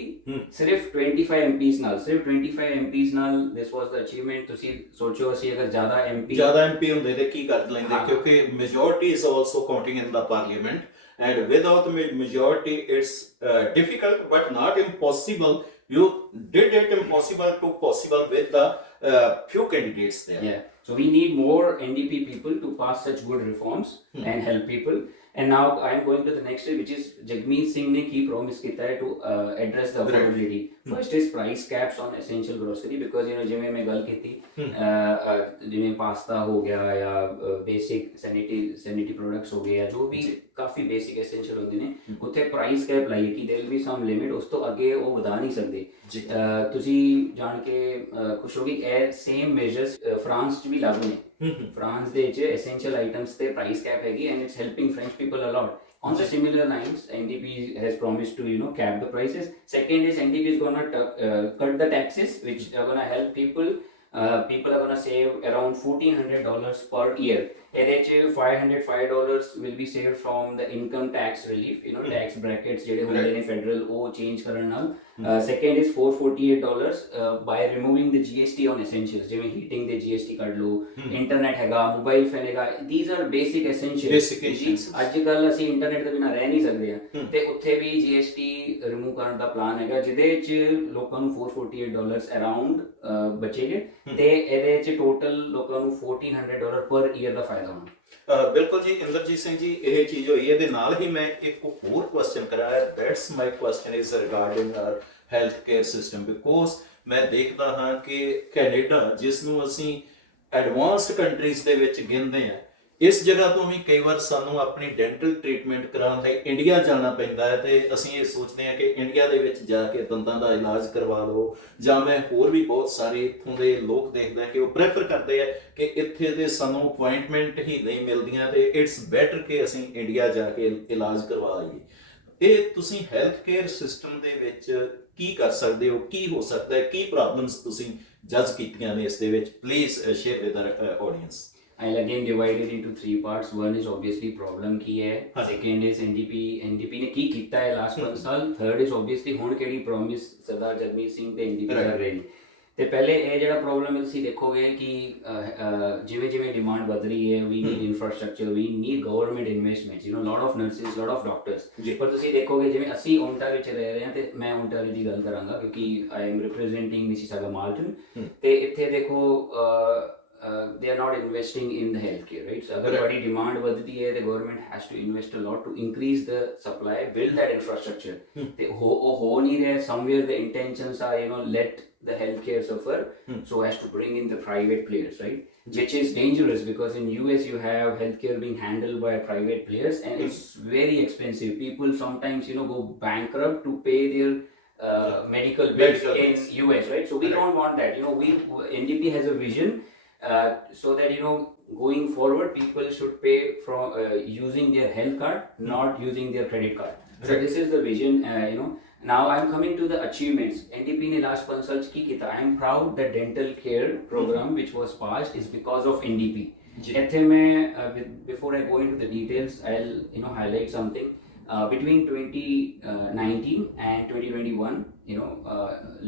सिर्फ 25 MPs ਨਾਲ सिर्फ 25 MPs ਨਾਲ this was the achievement ਤੁਸੀਂ ਸੋਚੋ ਅਸੀਂ ਅਗਰ ਜ਼ਿਆਦਾ MP ਹੁੰਦੇ ਤੇ ਕੀ ਕਰ ਲੈਂਦੇ ਕਿਉਂਕਿ majority is also counting in the parliament and without majority it's difficult but not impossible. You did it impossible to possible with the few candidates there. Yeah, so we need more NDP people to pass such good reforms and help people. And now I am going to the next which is Jagmeet Singh ne ki promise kita hai to address the affordability. First is price caps on essential grocery because you know ਜਿਵੇਂ ਮੈਂ ਗੱਲ ਕੀਤੀ ਜਿਵੇਂ pasta ਹੋ ਗਿਆ ਜਾਂ basic sanitary products ਹੋ ਗਏ ਜਾਂ ਜੋ ਵੀ ਕਾਫੀ basic essential ਹੁੰਦੇ ਨੇ ਉੱਥੇ price cap ਲਾਈਏ ਕਿ there will be some limit ਉਸ ਤੋਂ ਅੱਗੇ ਉਹ ਵਧਾ ਨਹੀਂ ਸਕਦੇ ਤੁਸੀਂ ਜਾਣ ਕੇ ਖੁਸ਼ ਹੋਗੇ ਇਹ same measures France ਚ ਵੀ ਲਾਗੂ ਨੇ France ਦੇ ਵਿੱਚ essential items ਤੇ price cap ਹੈਗੀ and it's helping French people a lot. On the similar lines, NDP has promised to you know cap the prices. Second is NDP is gonna cut the taxes, which are gonna help people. People are gonna save around $1,400 per year. $505 will be saved from the income tax relief. You know tax brackets ਜਿਹੜੇ ਹੁੰਦੇ ਨੇ federal ਉਹ change ਕਰਨ ਨਾਲ. Second is $448 by removing the GST on essentials. ਜਿਵੇਂ heating ਦੇ GST ਕੱਢ ਲਓ, internet ਹੈਗਾ, mobile phone ਹੈਗਾ. These are basic essentials. ਅੱਜ ਕੱਲ ਅਸੀਂ internet ਦੇ ਬਿਨਾਂ ਰਹਿ ਨਹੀਂ ਸਕਦੇ ਆ ਤੇ ਉੱਥੇ ਵੀ GST remove ਕਰਨ ਦਾ ਪਲਾਨ ਹੈਗਾ ਜਿਹਦੇ ਵਿੱਚ ਲੋਕਾਂ ਨੂੰ $448 ਅਰਾਊਂਡ ਬਚੇਗੇ ਤੇ ਇਹਦੇ ਵਿੱਚ ਟੋਟਲ ਲੋਕਾਂ ਨੂੰ $1,400 ਪਰ ਈਅਰ ਦਾ ਫਾਇਦਾ ਹੋਣਾ। ਬਿਲਕੁਲ ਜੀ ਇੰਦਰਜੀਤ ਸਿੰਘ ਜੀ ਇਹ ਚੀਜ਼ ਹੋਈ ਇਹਦੇ ਨਾਲ ਹੀ ਮੈਂ ਇੱਕ ਹੋਰ ਕੁਐਸਚਨ ਕਰਾਇਆ that's my question is regarding our health care system because ਮੈਂ ਦੇਖਦਾ ਹਾਂ ਕਿ ਕੈਨੇਡਾ ਜਿਸ ਨੂੰ ਅਸੀਂ ਐਡਵਾਂਸਡ ਕੰਟਰੀਜ਼ ਦੇ ਵਿੱਚ ਗਿਣਦੇ ਆ ਇਸ ਜਗ੍ਹਾ ਤੋਂ ਵੀ ਕਈ ਵਾਰ ਸਾਨੂੰ ਆਪਣੀ ਡੈਂਟਲ ਟ੍ਰੀਟਮੈਂਟ ਕਰਾਉਣ ਲਈ ਇੰਡੀਆ ਜਾਣਾ ਪੈਂਦਾ ਹੈ ਤੇ ਅਸੀਂ ਇਹ ਸੋਚਦੇ ਹਾਂ ਕਿ ਇੰਡੀਆ ਦੇ ਵਿੱਚ ਜਾ ਕੇ ਦੰਦਾਂ ਦਾ ਇਲਾਜ ਕਰਵਾ ਲਓ ਜਾਂ ਮੈਂ ਹੋਰ ਵੀ ਬਹੁਤ ਸਾਰੇ ਇੱਥੋਂ ਦੇ ਲੋਕ ਦੇਖਦਾ ਕਿ ਉਹ ਪ੍ਰੈਫਰ ਕਰਦੇ ਆ ਕਿ ਇੱਥੇ ਦੇ ਸਾਨੂੰ ਅਪਾਇੰਟਮੈਂਟ ਹੀ ਨਹੀਂ ਮਿਲਦੀਆਂ ਤੇ ਇਟਸ ਬੈਟਰ ਕਿ ਅਸੀਂ ਇੰਡੀਆ ਜਾ ਕੇ ਇਲਾਜ ਕਰਵਾ ਆਈਏ। ਇਹ ਤੁਸੀਂ ਹੈਲਥ ਕੇਅਰ ਸਿਸਟਮ ਦੇ ਵਿੱਚ ਕੀ ਕਰ ਸਕਦੇ ਹੋ ਕੀ ਹੋ ਸਕਦਾ ਹੈ ਕੀ ਪ੍ਰੋਬਲਮਸ ਤੁਸੀਂ ਜੱਜ ਕੀਤੀਆਂ ਨੇ ਇਸ ਦੇ ਵਿੱਚ please share with R audience. I'll again divide it into 3 parts. One is obviously problem ਕੀ ਹੈ, second is NDP ਨੇ ਕੀ ਕੀਤਾ ਹੈ last 5 ਸਾਲ, third is obviously ਹੁਣ ਕਿਹੜੀ promise ਸਰਦਾਰ ਜਗਮੀਤ ਸਿੰਘ ਤੇ NDP ਕਰ ਰਹੇ ਨੇ। ਤੇ ਪਹਿਲੇ ਇਹ ਜਿਹੜਾ ਪ੍ਰੋਬਲਮ ਹੈ ਤੁਸੀਂ ਦੇਖੋਗੇ ਕਿ ਜਿਵੇਂ ਜਿਵੇਂ ਡਿਮਾਂਡ ਵਧ ਰਹੀ ਹੈ we need infrastructure, we need government investments, you know lot of nurses, lot of doctors। ਪਰ ਤੁਸੀਂ ਦੇਖੋਗੇ ਜਿਵੇਂ ਅਸੀਂ ਓਨਟਾਰੀਓ ਵਿੱਚ ਰਹਿ ਰਹੇ ਹਾਂ ਤੇ ਮੈਂ ਓਨਟਾਰੀਓ ਦੀ ਗੱਲ ਕਰਾਂਗਾ ਕਿਉਂਕਿ I am representing Mississauga Malton ਤੇ ਇੱਥੇ ਦੇਖੋ they are not investing in the healthcare, right? So अगर Right. बड़ी demand बढ़ती है, the government has to invest a lot to increase the supply, build that infrastructure. ते हो नहीं रहा. Somewhere the intentions are, you know, let the healthcare suffer so as to bring in the private players, right? Which is dangerous because in US you have healthcare being handled by private players and it's very expensive. People sometimes, you know, go bankrupt to pay their medical bills Medical in bills. US, right? So we Right. don't want that. You know, NDP has a vision so that, you know, going forward people should pay from using their health card, not using their credit card. So Right. this is the vision. You know, now I'm coming to the achievements. NDP ने last 5 साल की किया. I am proud that dental care program which was passed is because of NDP. जी. ਇੱਥੇ मैं before I go into the details, I'll, you know, highlight something. Between 2019 and 2021, you know,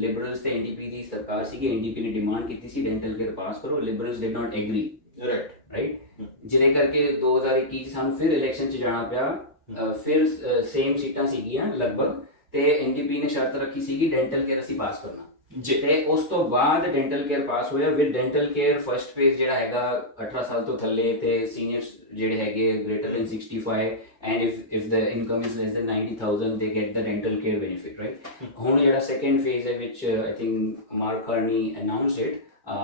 liberals ਤੇ NDP ਦੀ ਸਰਕਾਰ ਸੀ ਕਿ NDP ਨੇ demand ਕੀਤੀ ਸੀ dental care ਪਾਸ ਕਰੋ. Liberals did not agree. Right ਜਿਹਦੇ ਕਰਕੇ 2021 ਚ ਸਾਨੂੰ ਫਿਰ ਇਲੈਕਸ਼ਨ ਚ ਜਾਣਾ ਪਿਆ. ਫਿਰ ਸੇਮ ਸੀਟਾਂ ਸੀਗੀਆਂ ਲਗਭਗ ਤੇ NDP ਨੇ ਸ਼ਰਤ ਰੱਖੀ ਸੀਗੀ ਡੈਂਟਲ ਕੇਅਰ ਅਸੀਂ ਪਾਸ ਕਰਨਾ ਜੀ. ਤੇ ਉਸ ਤੋਂ ਬਾਅਦ ਡੈਂਟਲ ਕੇਅਰ ਪਾਸ ਹੋਇਆ. With dental care first phase ਜਿਹੜਾ ਹੈਗਾ 18 ਸਾਲ ਤੋਂ ਥੱਲੇ ਤੇ ਸੀਨੀਅਰਸ ਜਿਹੜੇ ਹੈਗੇ greater than 65 and if the income is less than 90,000 they get the dental care benefit, right? ਹੁਣ ਜਿਹੜਾ second phase ਹੈ which I think Mark Carney announced it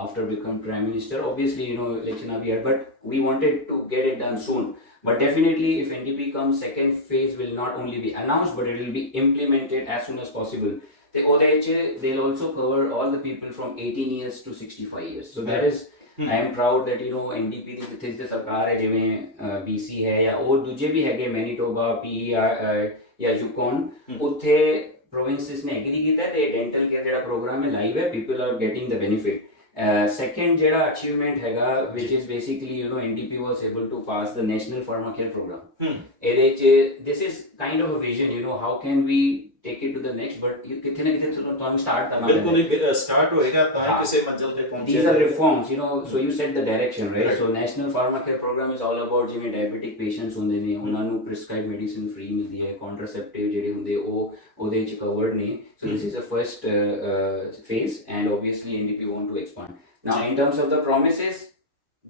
after become prime minister. Obviously, you know, election are here, but we wanted to get it done soon. But definitely if NDP comes, second phase will not only be announced but it will be implemented as soon as possible. They'll also cover all the people from 18 years to 65 years. So that is, I am proud that, you know, NDP ਦੀ ਜਿੱਥੇ ਜਿੱਥੇ ਸਰਕਾਰ ਹੈ ਜਿਵੇਂ BC ਹੈ ਜਾਂ ਉਹ ਦੂਜੇ ਵੀ ਹੈਗੇ ਮੈਨੀਟੋਬਾ PE ਜਾਂ ਯੂਕੋਨ ਉੱਥੇ ਪ੍ਰੋਵਿੰਸਿਸ ਨੇ ਐਗਰੀ ਕੀਤਾ ਤੇ ਡੈਂਟਲ ਕੇਅਰ ਜਿਹੜਾ ਪ੍ਰੋਗਰਾਮ ਹੈ ਲਾਈਵ ਹੈ. People are getting the benefit. Second ਜਿਹੜਾ achievement ਹੈਗਾ which is basically, you know, NDP was able to pass the National Pharmacare Program. ਇਹਦੇ ਚ this is kind of a vision, you know, how can we take it to the next, but ਕਿਥੇ ਨਾ ਕਿਥੇ ਤੁਹਾਨੂੰ start ਕਰਨਾ ਪੈਂਦਾ. ਬਿਲਕੁਲ start ਹੋਏਗਾ ਤਾਂ ਕਿਸੇ ਮੰਜ਼ਿਲ ਤੇ ਪਹੁੰਚੇਗਾ. These are reforms, you know, so you set the direction, right? So National Pharmacare Program is all about ਜਿਵੇਂ diabetic patients ਹੁੰਦੇ ਨੇ ਉਹਨਾਂ ਨੂੰ prescribed medicine free ਮਿਲਦੀ ਹੈ. Contraceptive ਜਿਹੜੇ ਹੁੰਦੇ ਉਹ ਉਹਦੇ ਚ covered ਨੇ. So this is the first phase and obviously NDP want to expand. Now in terms of the promises,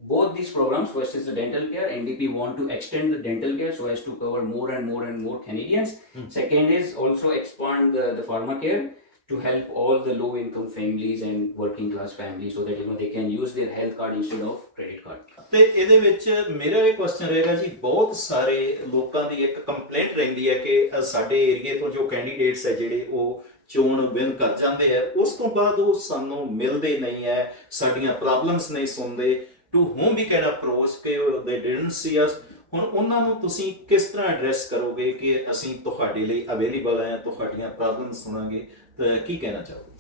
both these programs, first is the dental care, NDP want to extend the dental care so as to cover more and more and more Canadians. Second is also expand the pharmacare to help all the low income families and working class families so that, you know, they can use their health card instead of credit card. ਤੇ ਇਹਦੇ ਵਿੱਚ ਮੇਰਾ ਇਹ question ਰਹੇਗਾ ਜੀ, ਬਹੁਤ ਸਾਰੇ ਲੋਕਾਂ ਦੀ ਇੱਕ ਕੰਪਲੇਂਟ ਰਹਿੰਦੀ ਹੈ ਕਿ ਸਾਡੇ ਏਰੀਏ ਤੋਂ ਜੋ ਕੈਂਡੀਡੇਟਸ ਹੈ ਜਿਹੜੇ ਉਹ ਚੋਣ ਵਿਨ ਕਰ ਜਾਂਦੇ ਹੈ, ਉਸ ਤੋਂ ਬਾਅਦ ਉਹ ਸਾਨੂੰ ਮਿਲਦੇ ਨਹੀਂ ਹੈ, ਸਾਡੀਆਂ ਪ੍ਰੋਬਲਮਸ ਨਹੀਂ ਸੁਣਦੇ. To whom we can approach ਕਿ ਦੇ ਡਿਡਨਟ ਸੀ ਅਸ. ਹੁਣ ਉਹਨਾਂ ਨੂੰ ਤੁਸੀਂ ਕਿਸ ਤਰ੍ਹਾਂ ਐਡਰੈਸ ਕਰੋਗੇ ਕਿ ਅਸੀਂ ਤੁਹਾਡੇ ਲਈ ਅਵੇਲੇਬਲ ਹੈ, ਤੁਹਾਡੀਆਂ ਪ੍ਰੋਬਲਮ ਸੁਣਾਂਗੇ, ਤਾਂ ਕੀ ਕਹਿਣਾ ਚਾਹੋਗੇ?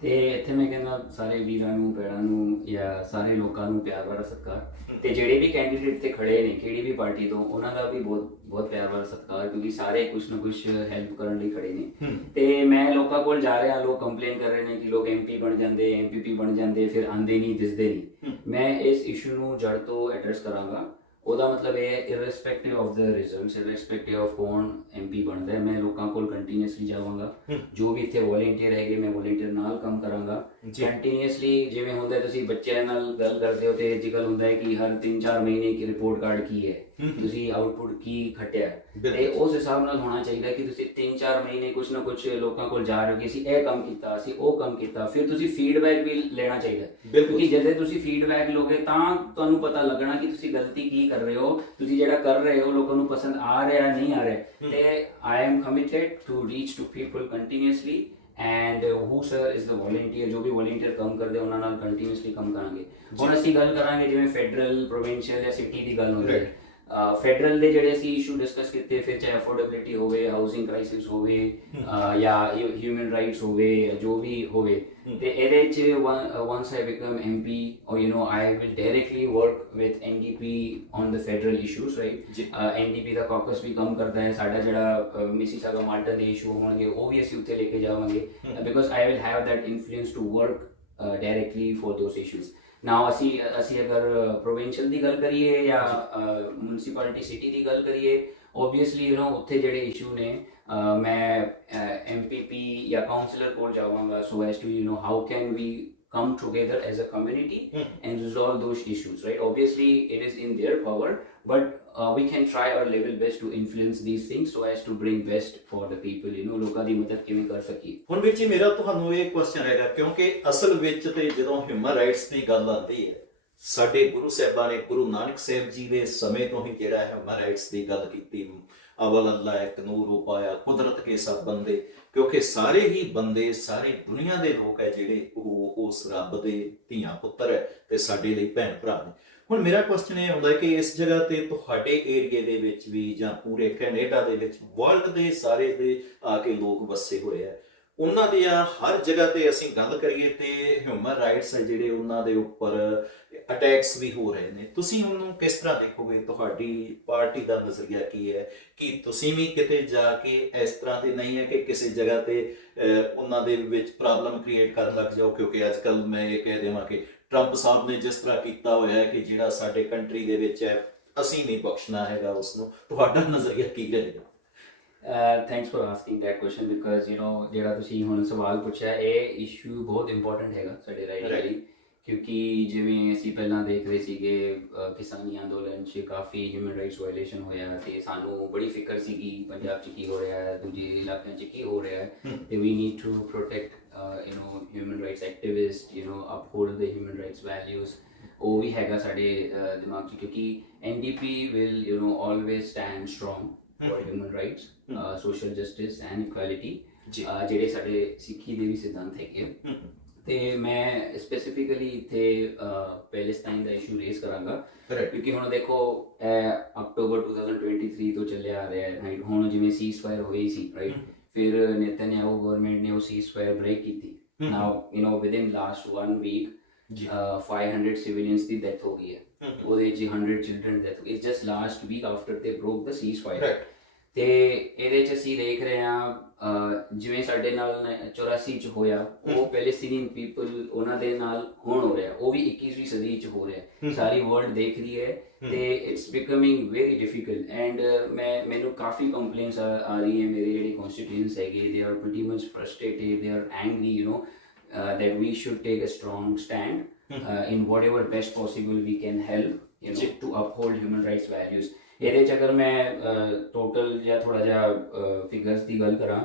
ਤੇ ਇੱਥੇ ਮੈਂ ਕਹਿੰਦਾ ਸਾਰੇ ਵੀਰਾਂ ਨੂੰ ਭੈਣਾਂ ਨੂੰ ਜਾਂ ਸਾਰੇ ਲੋਕਾਂ ਨੂੰ ਪਿਆਰ ਭਰਾ ਸਤਿਕਾਰ ਤੇ ਜਿਹੜੇ ਵੀ ਕੈਂਡੀਡੇਟ ਤੇ ਖੜੇ ਨੇ ਕਿਹੜੀ ਵੀ ਪਾਰਟੀ ਤੋਂ ਉਹਨਾਂ ਦਾ ਵੀ ਬਹੁਤ ਬਹੁਤ ਪਿਆਰ ਭਰਾ ਸਤਿਕਾਰ ਕਿਉਂਕਿ ਸਾਰੇ ਕੁਛ ਨਾ ਕੁਛ ਹੈਲਪ ਕਰਨ ਲਈ ਖੜੇ ਨੇ. ਤੇ ਮੈਂ ਲੋਕਾਂ ਕੋਲ ਜਾ ਰਿਹਾ, ਲੋਕ ਕੰਪਲੇਨ ਕਰ ਰਹੇ ਨੇ ਕਿ ਲੋਕ MP ਬਣ ਜਾਂਦੇ, MPP ਬਣ ਜਾਂਦੇ, ਫਿਰ ਆਂਦੇ ਨਹੀਂ, ਦਿਸਦੇ ਨਹੀਂ. ਮੈਂ ਇਸ ਇਸ਼ੂ ਨੂੰ ਜੜ ਤੋਂ ਐਡਰੈਸ ਕਰਾਂਗਾ. ਉਹਦਾ ਮਤਲਬ ਇਹ ਹੈ irrespective of the results, irrespective of ਕੌਣ MP ਬਣਦਾ, ਮੈਂ ਲੋਕਾਂ ਕੋਲ ਕੰਟੀਨਿਊਸਲੀ ਜਾਵਾਂਗਾ. ਜੋ ਵੀ ਇੱਥੇ ਵੋਲੰਟੀਅਰ ਹੈਗੇ ਮੈਂ ਵੋਲੰਟੀਅਰ ਨਾਲ ਕੰਮ ਕਰਾਂਗਾ ਕੰਟੀਨਿਊਸਲੀ. ਜਿਵੇਂ ਹੁੰਦਾ ਤੁਸੀਂ ਬੱਚਿਆਂ ਨਾਲ ਗੱਲ ਕਰਦੇ ਹੋ ਤੇ ਅੱਜ ਕੱਲ੍ਹ ਹੁੰਦਾ ਹੈ ਕਿ ਹਰ 3-4 ਮਹੀਨੇ ਕੀ ਰਿਪੋਰਟ ਕਾਰਡ ਕੀ ਹੈ, ਤੁਸੀਂ ਆਊਟਪੁੱਟ ਕੀ ਖੱਟਿਆ, ਤੇ ਉਸ ਹਿਸਾਬ ਨਾਲ ਹੋਣਾ ਚਾਹੀਦਾ ਕਿ ਤੁਸੀਂ 3-4 ਮਹੀਨੇ ਕੁਛ ਨਾ ਕੁਛ ਲੋਕਾਂ ਕੋਲ ਜਾ ਰਹੇ ਹੋ ਕਿ ਅਸੀਂ ਇਹ ਕੰਮ ਕੀਤਾ, ਅਸੀਂ ਉਹ ਕੰਮ ਕੀਤਾ. ਫਿਰ ਤੁਸੀਂ ਫੀਡਬੈਕ ਵੀ ਲੈਣਾ ਚਾਹੀਦਾ ਕਿਉਂਕਿ ਜਦੋਂ ਤੁਸੀਂ ਫੀਡਬੈਕ ਲੋਗੇ ਤਾਂ ਤੁਹਾਨੂੰ ਪਤਾ ਲੱਗਣਾ ਕਿ ਤੁਸੀਂ ਗਲਤੀ ਕੀ ਕਰ ਰਹੇ ਹੋ, ਤੁਸੀਂ ਜਿਹੜਾ ਕਰ ਰਹੇ ਹੋ ਲੋਕਾਂ ਨੂੰ ਪਸੰਦ ਆ ਰਿਹਾ ਨਹੀਂ ਆ ਰਿਹਾ. ਤੇ I am committed to reach to people continuously and who sir is the volunteer. ਜੋ ਵੀ ਵੋਲੰਟੀਅਰ ਕੰਮ ਕਰਦੇ ਉਹਨਾਂ ਨਾਲ ਕੰਟੀਨਿਊਸਲੀ ਕੰਮ ਕਰਾਂਗੇ. ਹੁਣ ਅਸੀਂ ਗੱਲ ਕਰਾਂਗੇ ਜਿਵੇਂ ਫੈਡਰਲ, ਪ੍ਰੋਵਿੰਸ਼ੀਅਲ ਜਾਂ ਸਿਟੀ ਦੀ ਗੱਲ ਹੁੰਦੀ ਹੈ. ਫੈਡਰਲ ਦੇ ਜਿਹੜੇ ਅਸੀਂ ਇਸ਼ੂ ਡਿਸਕਸ ਕੀਤੇ, ਫਿਰ ਚਾਹੇ ਅਫੋਰਡੇਬਿਲਿਟੀ ਹੋਵੇ, ਹਾਊਸਿੰਗ ਕ੍ਰਾਈਸਿਸ ਹੋਵੇ ਜਾਂ ਹਿਊਮਨ ਰਾਈਟਸ ਹੋਵੇ, ਜੋ ਵੀ ਹੋਵੇ, ਤੇ ਇਹਦੇ 'ਚ once I become MP or you know I will directly work with NDP on the federal issues, right? NDP the caucus ਵੀ ਕੰਮ ਕਰਦਾ ਹੈ. ਸਾਡਾ ਜਿਹੜਾ ਮਿਸੀਸਾਗਾ ਮਾਲਟਨ ਦੇ ਇਸ਼ੂ ਹੋਣਗੇ ਉਹ ਵੀ ਅਸੀਂ ਉੱਥੇ ਲੈ ਕੇ ਜਾਵਾਂਗੇ because I will have that influence to work directly for those issues. Now ਅਸੀਂ ਅਗਰ ਪ੍ਰੋਵਿੰਸ਼ੀਅਲ ਦੀ ਗੱਲ ਕਰੀਏ ਜਾਂ ਮਿਊਨਿਸਪੈਲਿਟੀ ਸਿਟੀ ਦੀ ਗੱਲ ਕਰੀਏ, ਓਬਵੀਅਸਲੀ ਯੂ نو ਉੱਥੇ ਜਿਹੜੇ ਇਸ਼ੂ ਨੇ ਮੈਂ MPP ਜਾਂ ਕਾਉਂਸਲਰ ਕੋਲ ਜਾਵਾਂਗਾ so as to you know how can we come together as a community Mhm. and resolve those issues, right? Obviously it is in their power, but we can try our level best to influence these things so as to bring best for the people, you know, ਲੋਕਾਂ ਦੀ ਮਦਦ ਕਿਵੇਂ ਕਰ ਸਕੀਏ। ਹੁਣ ਵੀਰ ਜੀ ਮੇਰਾ ਤੁਹਾਨੂੰ ਇਹ ਕੁਐਸਚਨ ਹੈਗਾ, ਕਿਉਂਕਿ ਅਸਲ ਵਿੱਚ ਤੇ ਜਦੋਂ ਹਿਊਮਨ ਰਾਈਟਸ ਦੀ ਗੱਲ ਆਉਂਦੀ ਹੈ, ਸਾਡੇ ਗੁਰੂ ਸਾਹਿਬਾਂ ਨੇ ਗੁਰੂ ਨਾਨਕ ਸਾਹਿਬ ਜੀ ਦੇ ਸਮੇਂ ਤੋਂ ਹੀ ਜਿਹੜਾ ਹਿਊਮਨ ਰਾਈਟਸ ਦੀ ਗੱਲ ਕੀਤੀ। ਅਵਲ ਅੱਲਾ ਇੱਕ ਨੂਰ ਉਪਾਇਆ ਕੁਦਰਤ ਕੇ ਸਭ ਬੰਦੇ, ਕਿਉਂਕਿ ਸਾਰੇ ਹੀ ਬੰਦੇ, ਸਾਰੀ ਦੁਨੀਆ ਦੇ ਲੋਕ ਹੈ ਜਿਹੜੇ ਉਹ ਉਸ ਰੱਬ ਦੇ ਧੀਆਂ ਪੁੱਤਰ ਹੈ ਤੇ ਸਾਡੇ ਲਈ ਭੈਣ ਭਰਾ ਨੇ। ਹੁਣ ਮੇਰਾ ਕੁਐਸਚਨ ਇਹ ਆਉਂਦਾ ਕਿ ਇਸ ਜਗ੍ਹਾ ਤੇ ਤੁਹਾਡੇ ਏਰੀਏ ਦੇ ਵਿੱਚ ਵੀ ਜਾਂ ਪੂਰੇ ਕੈਨੇਡਾ ਦੇ ਵਿੱਚ, ਵਰਲਡ ਦੇ ਸਾਰੇ ਦੇ ਆ ਕੇ ਲੋਕ ਵਸੇ ਹੋਏ ਆ, ਉਹਨਾਂ ਦੀਆਂ ਹਰ ਜਗ੍ਹਾ ਤੇ ਅਸੀਂ ਗੱਲ ਕਰੀਏ ਤੇ ਹਿਊਮਨ ਰਾਈਟਸ ਹੈ ਜਿਹੜੇ ਉਹਨਾਂ ਦੇ ਉੱਪਰ ਅਟੈਕਸ ਵੀ ਹੋ ਰਹੇ ਨੇ। ਤੁਸੀਂ ਉਹਨੂੰ ਕਿਸ ਤਰ੍ਹਾਂ ਦੇਖੋਗੇ? ਤੁਹਾਡੀ ਪਾਰਟੀ ਦਾ ਨਜ਼ਰੀਆ ਕੀ ਹੈ? ਕਿ ਤੁਸੀਂ ਵੀ ਕਿਤੇ ਜਾ ਕੇ ਇਸ ਤਰ੍ਹਾਂ ਦੇ ਨਹੀਂ ਹੈ ਕਿ ਕਿਸੇ ਜਗ੍ਹਾ ਤੇ ਉਹਨਾਂ ਦੇ ਵਿੱਚ ਪ੍ਰੋਬਲਮ ਕ੍ਰੀਏਟ ਕਰਨ ਲੱਗ ਜਾਓ? ਕਿਉਂਕਿ ਅੱਜ ਕੱਲ੍ਹ ਮੈਂ ਇਹ ਕਹਿ ਦੇਵਾਂ ਕਿ ਟਰੰਪ ਸਾਹਿਬ ਨੇ ਜਿਸ ਤਰ੍ਹਾਂ ਕੀਤਾ ਹੋਇਆ ਹੈ ਕਿ ਜਿਹੜਾ ਸਾਡੇ ਕੰਟਰੀ ਦੇ ਵਿੱਚ ਹੈ, ਅਸੀਂ ਨਹੀਂ ਬਖਸ਼ਣਾ ਹੈਗਾ ਉਸ ਨੂੰ। ਤੁਹਾਡਾ ਨਜ਼ਰੀਆ ਕੀ ਰਹੇਗਾ? Thanks for asking that question, because you know ਜਿਹੜਾ ਤੁਸੀਂ ਹੁਣ ਸਵਾਲ ਪੁੱਛਿਆ ਇਹ ਇਸ਼ੂ ਬਹੁਤ ਇੰਪੋਰਟੈਂਟ ਹੈਗਾ ਸਾਡੇ ਰਾਈਟ ਲਈ, ਕਿਉਂਕਿ ਜਿਵੇਂ ਅਸੀਂ ਪਹਿਲਾਂ ਦੇਖ ਰਹੇ ਸੀਗੇ ਕਿਸਾਨੀ ਅੰਦੋਲਨ 'ਚ ਕਾਫੀ ਹਿਊਮਨ ਰਾਈਟਸ ਵਾਇਲੇਸ਼ਨ ਹੋਇਆ ਤੇ ਸਾਨੂੰ ਬੜੀ ਫਿਕਰ ਸੀਗੀ ਪੰਜਾਬ 'ਚ ਕੀ ਹੋ ਰਿਹਾ ਹੈ, ਦੂਜੇ ਇਲਾਕਿਆਂ 'ਚ ਕੀ ਹੋ ਰਿਹਾ ਹੈ, ਤੇ we need to protect you know human rights activists, you know uphold the human rights values। ਉਹ ਵੀ ਹੈਗਾ ਸਾਡੇ ਦਿਮਾਗ 'ਚ, ਕਿਉਂਕਿ NDP will you know always stand strong for human rights, social justice and equality, ਜਿਹੜੇ ਸਾਡੇ ਸਿੱਖੀ ਦੇ ਵੀ ਸਿਧਾਂਤ ਹੈਗੇ ਆ। ਤੇ ਮੈਂ ਸਪੈਸੀਫਿਕਲੀ ਇੱਥੇ ਪੈਲੇਸਟਾਈਨ ਦਾ ਇਸ਼ੂ ਰੇਜ਼ ਕਰਾਂਗਾ, ਕਿਉਂਕਿ ਹੁਣ ਦੇਖੋ ਅਕਤੂਬਰ 2023 ਤੋਂ ਚੱਲਿਆ ਆ ਰਿਹਾ ਹੈ। ਹੁਣ ਜਿਵੇਂ ਸੀਜ਼ਫਾਇਰ ਹੋਈ ਸੀ, ਰਾਈਟ, ਫਿਰ ਨੇਤਨਯਾਹੂ ਗਵਰਨਮੈਂਟ ਨੇ ਉਹ ਸੀਜ਼ਫਾਇਰ ਬ੍ਰੇਕ ਕੀਤੀ। Now you know within last 1 week 500 civilians ਦੀ ਡੈਥ ਹੋ ਗਈ ਹੈ, ਉਹਦੇ 'ਚ 100 ਚਿਲਡਰਨ ਡੈਥ ਹੋ ਗਈ ਜਸਟ ਲਾਸਟ ਵੀਕ ਆਫਟਰ ਦੇ ਬ੍ਰੋਕ ਦ ਸੀਜ਼ਫਾਇਰ। ਤੇ ਇਹਦੇ 'ਚ ਅਸੀਂ ਦੇਖ ਰਹੇ ਹਾਂ ਜਿਵੇਂ ਸਾਡੇ ਨਾਲ 84 'ਚ ਹੋਇਆ, ਉਹ ਪੈਲੇਸਟੀਨੀਅਨ ਪੀਪਲ ਉਹਨਾਂ ਦੇ ਨਾਲ ਹੁਣ ਹੋ ਰਿਹਾ, ਉਹ ਵੀ 21ਵੀਂ ਸਦੀ 'ਚ ਹੋ ਰਿਹਾ, ਸਾਰੀ ਵਰਲਡ ਦੇਖ ਰਹੀ ਹੈ। ਤੇ it's becoming very difficult and ਮੈਨੂੰ ਕਾਫੀ ਕੰਪਲੇਂਟਸ ਆ ਰਹੀ ਹੈ, ਮੇਰੇ ਜਿਹੜੇ ਕਨਸਟੀਟਿਊਐਂਟਸ ਹੈਗੇ, they are pretty much frustrated, they are angry, you know that we should take a strong stand in whatever best possible we can help, you know, to uphold human rights values। ਇਹਦੇ 'ਚ ਅਗਰ ਮੈਂ total ਜਾਂ ਥੋੜਾ ਜਿਹਾ figures ਦੀ ਗੱਲ ਕਰਾਂ,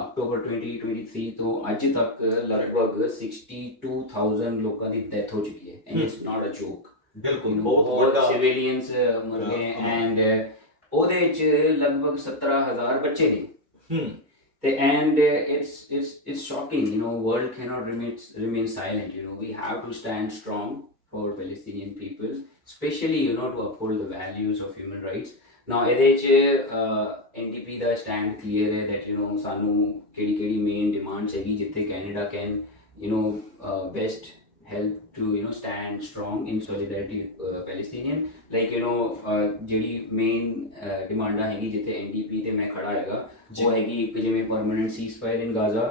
October 2023 ਤੋਂ ਅੱਜ ਤੱਕ ਲਗਭਗ 62,000 ਲੋਕਾਂ ਦੀ ਡੈਥ ਹੋ ਚੁੱਕੀ ਹੈ, ਐਂਡ ਇਟਸ ਨਾਟ ਅ ਜੋਕ। ਬਿਲਕੁਲ ਬਹੁਤ ਵੱਡਾ ਸਿਵਿਲੀਅਨਸ ਮਰ ਗਏ, ਐਂਡ ਉਹਦੇ 'ਚ ਲਗਭਗ 17,000 ਬੱਚੇ ਨੇ। And it's shocking, you know, world cannot remain silent, you know, we have to stand strong for Palestinian people, especially, you know, to uphold the values of human rights। Now ਇਹਦੇ 'ਚ NDP ਦਾ stand clear ਹੈ that, you know, ਸਾਨੂੰ ਕਿਹੜੀ main demands ਹੈਗੀ ਜਿੱਥੇ Canada can, you know, best help to, you know, stand strong in solidarity with Palestinian, like, you know, ਜਿਹੜੀ main ਡਿਮਾਂਡਾਂ ਹੈਗੀ ਜਿੱਥੇ NDP ਤੇ ਮੈਂ ਖੜਾ ਹੈਗਾ, ਉਹ ਹੈਗੀ ਇੱਕ ਜਿਵੇਂ ਪਰਮਾਨੈਂਟ ਸੀਜ਼ਫਾਇਰ ਇਨ ਗਾਜ਼ਾ,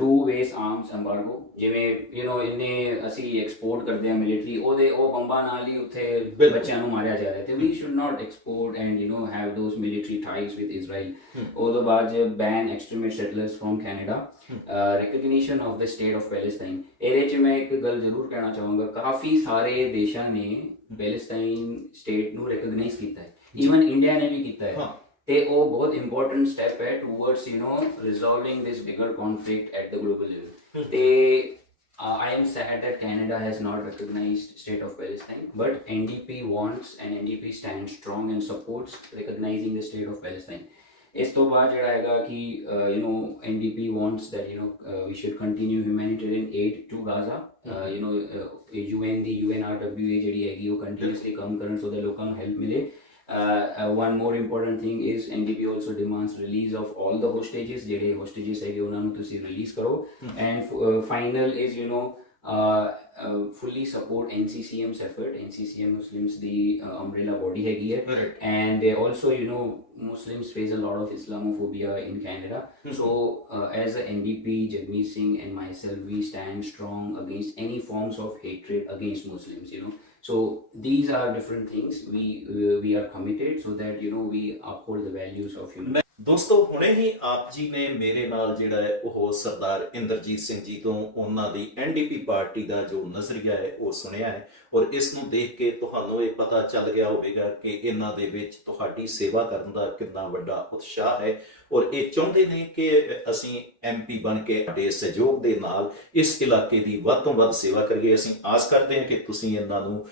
2 ਵੇਜ਼ ਆਰਮਸ ਐਮਬਾਰਗੋ, ਜਿਵੇਂ ਯੂ ਨੋ ਇੰਨੇ ਅਸੀਂ ਐਕਸਪੋਰਟ ਕਰਦੇ ਹਾਂ ਮਿਲਟਰੀ, ਉਹ ਬੰਬਾਂ ਨਾਲ ਹੀ ਉੱਥੇ ਬੱਚਿਆਂ ਨੂੰ ਮਾਰਿਆ ਜਾ ਰਿਹਾ, ਤੇ we should not export and you know have those military ties with Israel. ਉਹ ਤੋਂ ਬਾਅਦ ban extremist settlers from Canada, recognition of the state of Palestine. ਇਹਦੇ 'ਚ ਮੈਂ ਇੱਕ ਗੱਲ ਜ਼ਰੂਰ ਕਹਿਣਾ ਚਾਹਾਂਗਾ, ਕਾਫੀ ਸਾਰੇ ਦੇਸ਼ਾਂ ਨੇ ਪੈਲੇਸਟਾਈਨ ਸਟੇਟ ਨੂੰ ਰਿਕਗਨਾਈਜ਼ ਕੀਤਾ ਹੈ, ਈਵਨ ਇੰਡੀਆ ਨੇ ਵੀ ਕੀਤਾ ਹੈ, ਤੇ ਉਹ ਬਹੁਤ ਇੰਪੋਰਟੈਂਟ ਸਟੈਪ ਹੈ towards, you know, resolving this bigger conflict at the global level. ਤੇ I am sad that Canada has not recognized state of Palestine, but NDP wants and NDP stands strong and supports recognizing the state of Palestine। ਇਸ ਤੋਂ ਬਾਅਦ ਜਿਹੜਾ ਹੈਗਾ ਕਿ you know NDP wants that, you know, we should continue humanitarian aid to Gaza, you know, UN the UNRWA ਜਿਹੜੀ ਹੈਗੀ ਉਹ continuously ਕੰਮ ਕਰਨ so that ਲੋਕਾਂ ਨੂੰ help ਮਿਲੇ। One more important thing is NDP also demands release of all the hostages, ਜਿਹੜੇ hostages ਹੈਗੇ ਉਹਨਾਂ ਨੂੰ ਤੁਸੀਂ release ਕਰੋ। And final is, you know, fully support NCCM's effort। NCCM Muslims the umbrella body ਹੈਗੀ ਹੈ, and also, you know, Muslims face a lot of Islamophobia in Canada, so as a NDP, Jagmeet Singh and myself, we stand strong against any forms of hatred against Muslims, you know। So these are different things we are committed so that, you know, we uphold the values of human ਦੋਸਤੋ ਹੁਣੇ ਹੀ ਆਪ ਜੀ ਨੇ ਮੇਰੇ ਨਾਲ ਜਿਹੜਾ ਹੈ ਉਹ ਸਰਦਾਰ ਇੰਦਰਜੀਤ ਸਿੰਘ ਜੀ ਤੋਂ ਉਹਨਾਂ ਦੀ ਐਨਡੀਪੀ ਪਾਰਟੀ ਦਾ ਜੋ ਨਜ਼ਰੀਆ ਹੈ ਉਹ ਸੁਣਿਆ ਹੈ ਔਰ ਇਸ ਨੂੰ ਦੇਖ ਕੇ ਤੁਹਾਨੂੰ ਇਹ ਪਤਾ ਚੱਲ ਗਿਆ ਹੋਵੇਗਾ ਕਿ ਇਹਨਾਂ ਦੇ ਵਿੱਚ ਤੁਹਾਡੀ ਸੇਵਾ ਕਰਨ ਦਾ ਕਿੰਨਾ ਵੱਡਾ ਉਤਸ਼ਾਹ ਹੈ ਔਰ ਇਹ ਚਾਹੁੰਦੇ ਨੇ ਕਿ ਅਸੀਂ ਐਮਪੀ ਬਣ ਕੇ ਸਾਡੇ ਸਹਿਯੋਗ ਦੇ ਨਾਲ ਇਸ ਇਲਾਕੇ ਦੀ ਵੱਧ ਤੋਂ ਵੱਧ ਸੇਵਾ ਕਰੀਏ। ਅਸੀਂ ਆਸ ਕਰਦੇ ਹਾਂ ਕਿ ਤੁਸੀਂ ਇਹਨਾਂ ਨੂੰ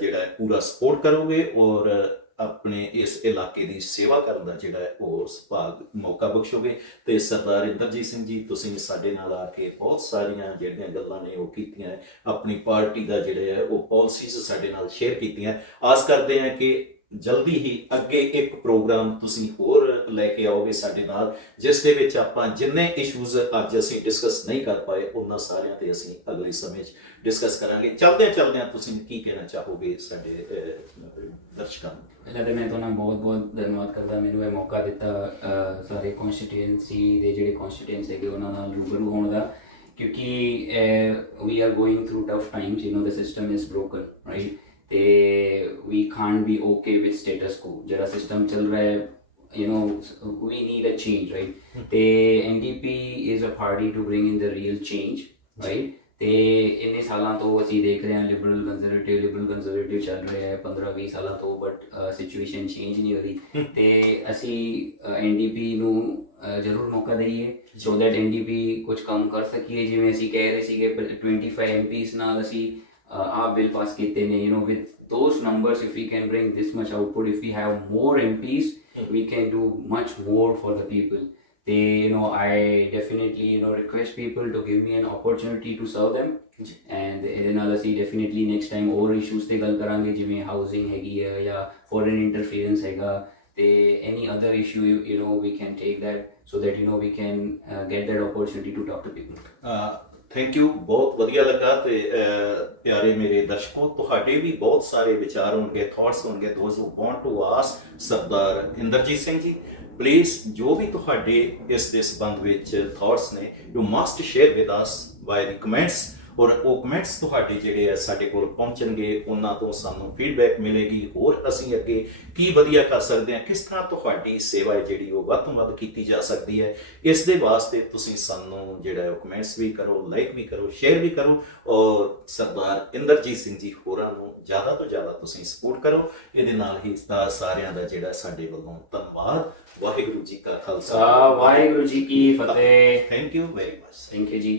ਜਿਹੜਾ ਹੈ ਪੂਰਾ ਸਪੋਰਟ ਕਰੋਗੇ ਔਰ ਆਪਣੇ ਇਸ ਇਲਾਕੇ ਦੀ ਸੇਵਾ ਕਰਨ ਦਾ ਜਿਹੜਾ ਹੈ ਉਹ ਸੁਭਾਗ ਮੌਕਾ ਬਖਸ਼ੋਗੇ। ਤੇ ਸਰਦਾਰ ਇੰਦਰਜੀਤ ਸਿੰਘ ਜੀ ਤੁਸੀਂ ਸਾਡੇ ਨਾਲ ਆ ਕੇ ਬਹੁਤ ਸਾਰੀਆਂ ਜਿਹੜੀਆਂ ਗੱਲਾਂ ਨੇ ਉਹ ਕੀਤੀਆਂ ਹੈ, ਆਪਣੀ ਪਾਰਟੀ ਦਾ ਜਿਹੜੇ ਹੈ ਉਹ ਪਾਲਿਸੀਜ਼ ਸਾਡੇ ਨਾਲ ਸ਼ੇਅਰ ਕੀਤੀਆਂ। ਆਸ ਕਰਦੇ ਹਾਂ ਕਿ ਜਲਦੀ ਹੀ ਅੱਗੇ ਇੱਕ ਪ੍ਰੋਗਰਾਮ ਤੁਸੀਂ ਹੋਰ ਲੈ ਕੇ ਆਓਗੇ ਸਾਡੇ ਨਾਲ, ਜਿਸ ਦੇ ਵਿੱਚ ਆਪਾਂ ਜਿੰਨੇ ਇਸ਼ੂਜ਼ ਅੱਜ ਅਸੀਂ ਡਿਸਕਸ ਨਹੀਂ ਕਰ ਪਾਏ ਉਹਨਾਂ ਸਾਰਿਆਂ ਤੇ ਅਸੀਂ ਅਗਲੇ ਸਮੇਂ 'ਚ ਡਿਸਕਸ ਕਰਾਂਗੇ। ਚਲਦਿਆਂ ਤੁਸੀਂ ਕੀ ਕਹਿਣਾ ਚਾਹੋਗੇ ਸਾਡੇ ਦਰਸ਼ਕਾਂ ਨੂੰ? ਪਹਿਲਾਂ ਤਾਂ ਮੈਂ ਤੁਹਾਨੂੰ ਬਹੁਤ ਧੰਨਵਾਦ ਕਰਦਾ ਮੈਨੂੰ ਇਹ ਮੌਕਾ ਦਿੱਤਾ ਸਾਰੇ ਕਨਸਟੀਟੂਐਂਸੀ ਦੇ ਜਿਹੜੇ ਕਨਸਟੀਟੂਐਂਟਸ ਹੈਗੇ ਉਹਨਾਂ ਨਾਲ ਰੂਬਰੂ ਹੋਣ ਦਾ, ਕਿਉਂਕਿ we are going through tough times, you know, the system is broken, right? ਤੇ we can't be okay with status quo, ਜਿਹੜਾ ਸਿਸਟਮ ਚੱਲ ਰਿਹਾ ਹੈ, you know, we need a change, right? ਤੇ NDP is a party to bring in the real change, right? ਤੇ ਇੰਨੇ ਸਾਲਾਂ ਤੋਂ ਅਸੀਂ ਦੇਖ ਰਹੇ ਹਾਂ ਲਿਬਰਲ ਕੰਜ਼ਰਵੇਟਿਵ ਚੱਲ ਰਿਹਾ ਹੈ 15-20 ਸਾਲਾਂ ਤੋਂ, ਬਟ ਸਿਚੁਏਸ਼ਨ ਚੇਂਜ ਨਹੀਂ ਹੋ ਰਹੀ। ਤੇ ਅਸੀਂ NDP ਨੂੰ ਜ਼ਰੂਰ ਮੌਕਾ ਦਈਏ ਸੋ ਦੈਟ NDP ਕੁਝ ਕੰਮ ਕਰ ਸਕੀਏ। ਜਿਵੇਂ ਅਸੀਂ ਕਹਿ ਰਹੇ ਸੀਗੇ 25 MPs ਨਾਲ ਅਸੀਂ ਆਹ ਬਿੱਲ ਪਾਸ ਕੀਤੇ ਨੇ, you know, with those numbers, if we can bring this much output, if we have more MPs, we can do much more for the people. They, you know, I definitely, you know, request people to give me an opportunity to serve them. And ਇਹਦੇ ਨਾਲ ਅਸੀਂ definitely next time ਹੋਰ issues ਤੇ ਗੱਲ ਕਰਾਂਗੇ, ਜਿਵੇਂ housing ਹੈਗੀ ਹੈ ਜਾਂ foreign interference ਹੈਗਾ, ਤੇ any other issue, you know, we can take that so that, you know, we can get that opportunity to talk to people. Thank you, ਬਹੁਤ ਵਧੀਆ ਲੱਗਾ। ਤੇ ਪਿਆਰੇ ਮੇਰੇ ਦਰਸ਼ਕੋ, ਤੁਹਾਡੇ ਵੀ ਬਹੁਤ ਸਾਰੇ ਵਿਚਾਰ ਹੋਣਗੇ, ਥਾਟਸ ਹੋਣਗੇ, those who want to ask Sardar Inderjit Singh ji, please ਜੋ ਵੀ ਤੁਹਾਡੇ ਇਸ ਦੇ ਸੰਬੰਧ ਵਿੱਚ ਥਾਟਸ ਨੇ, you must share with us by the comments. ਔਰ ਉਹ ਕਮੈਂਟਸ ਤੁਹਾਡੇ ਜਿਹੜੇ ਆ ਸਾਡੇ ਕੋਲ ਪਹੁੰਚਣਗੇ, ਉਹਨਾਂ ਤੋਂ ਸਾਨੂੰ ਫੀਡਬੈਕ ਮਿਲੇਗੀ, ਹੋਰ ਅਸੀਂ ਅੱਗੇ ਕੀ ਵਧੀਆ ਕਰ ਸਕਦੇ ਹਾਂ, ਕਿਸ ਤਰ੍ਹਾਂ ਤੁਹਾਡੀ ਸੇਵਾ ਹੈ ਜਿਹੜੀ ਉਹ ਵੱਧ ਤੋਂ ਵੱਧ ਕੀਤੀ ਜਾ ਸਕਦੀ ਹੈ। ਇਸ ਦੇ ਵਾਸਤੇ ਤੁਸੀਂ ਸਾਨੂੰ ਜਿਹੜਾ ਉਹ ਕਮੈਂਟਸ ਵੀ ਕਰੋ, ਲਾਈਕ ਵੀ ਕਰੋ, ਸ਼ੇਅਰ ਵੀ ਕਰੋ ਔਰ ਸਰਦਾਰ ਇੰਦਰਜੀਤ ਸਿੰਘ ਜੀ ਹੋਰਾਂ ਨੂੰ ਜ਼ਿਆਦਾ ਤੋਂ ਜ਼ਿਆਦਾ ਤੁਸੀਂ ਸਪੋਰਟ ਕਰੋ। ਇਹਦੇ ਨਾਲ ਹੀ ਸਾਰਿਆਂ ਦਾ ਜਿਹੜਾ ਸਾਡੇ ਵੱਲੋਂ ਧੰਨਵਾਦ। ਵਾਹਿਗੁਰੂ ਜੀ ਕਾ ਖਾਲਸਾ, ਵਾਹਿਗੁਰੂ ਜੀ ਕੀ ਫਤਿਹ। Thank you very much. Thank you ਜੀ।